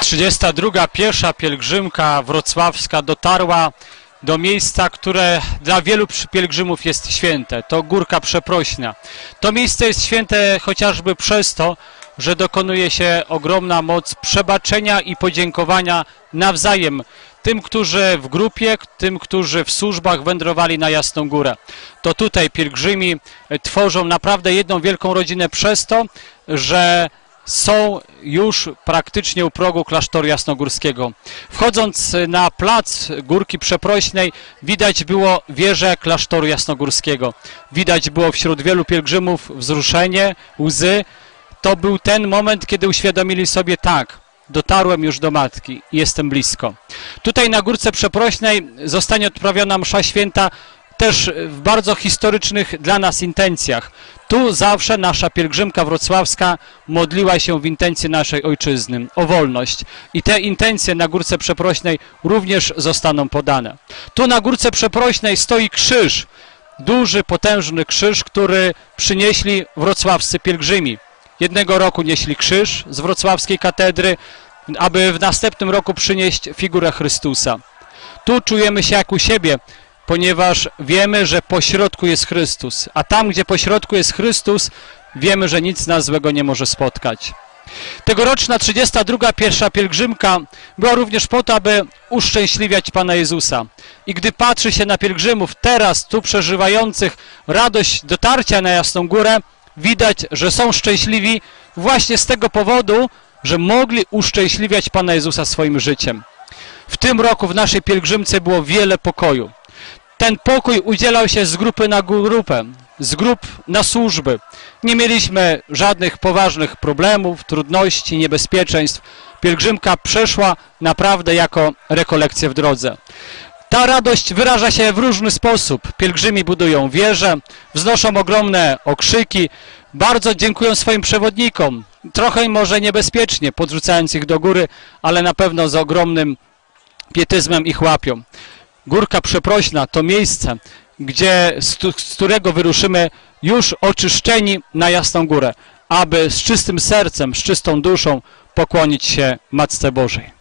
Trzydziesta druga piesza pielgrzymka wrocławska dotarła do miejsca, które dla wielu pielgrzymów jest święte. To Górka Przeprośna. To miejsce jest święte chociażby przez to, że dokonuje się ogromna moc przebaczenia i podziękowania nawzajem tym, którzy w grupie, tym, którzy w służbach wędrowali na Jasną Górę. To tutaj pielgrzymi tworzą naprawdę jedną wielką rodzinę przez to, że są już praktycznie u progu klasztoru jasnogórskiego. Wchodząc na plac Górki Przeprośnej widać było wieżę klasztoru jasnogórskiego. Widać było wśród wielu pielgrzymów wzruszenie, łzy. To był ten moment, kiedy uświadomili sobie tak, dotarłem już do Matki jestem blisko. Tutaj na Górce Przeprośnej zostanie odprawiona msza święta też w bardzo historycznych dla nas intencjach. Tu zawsze nasza pielgrzymka wrocławska modliła się w intencji naszej ojczyzny o wolność. I te intencje na Górce Przeprośnej również zostaną podane. Tu na Górce Przeprośnej stoi krzyż, duży, potężny krzyż, który przynieśli wrocławscy pielgrzymi. Jednego roku nieśli krzyż z wrocławskiej katedry, aby w następnym roku przynieść figurę Chrystusa. Tu czujemy się jak u siebie, ponieważ wiemy, że po środku jest Chrystus, a tam, gdzie po środku jest Chrystus, wiemy, że nic nas złego nie może spotkać. Tegoroczna 32. pierwsza pielgrzymka była również po to, aby uszczęśliwiać Pana Jezusa. I gdy patrzy się na pielgrzymów teraz, tu przeżywających radość dotarcia na Jasną Górę, widać, że są szczęśliwi właśnie z tego powodu, że mogli uszczęśliwiać Pana Jezusa swoim życiem. W tym roku w naszej pielgrzymce było wiele pokoju. Ten pokój udzielał się z grupy na grupę, z grup na służby. Nie mieliśmy żadnych poważnych problemów, trudności, niebezpieczeństw. Pielgrzymka przeszła naprawdę jako rekolekcję w drodze. Ta radość wyraża się w różny sposób. Pielgrzymi budują wieże, wznoszą ogromne okrzyki, bardzo dziękują swoim przewodnikom. Trochę może niebezpiecznie, podrzucając ich do góry, ale na pewno z ogromnym pietyzmem ich łapią. Górka Przeprośna to miejsce, gdzie, z, którego wyruszymy już oczyszczeni na Jasną Górę, aby z czystym sercem, z czystą duszą pokłonić się Matce Bożej.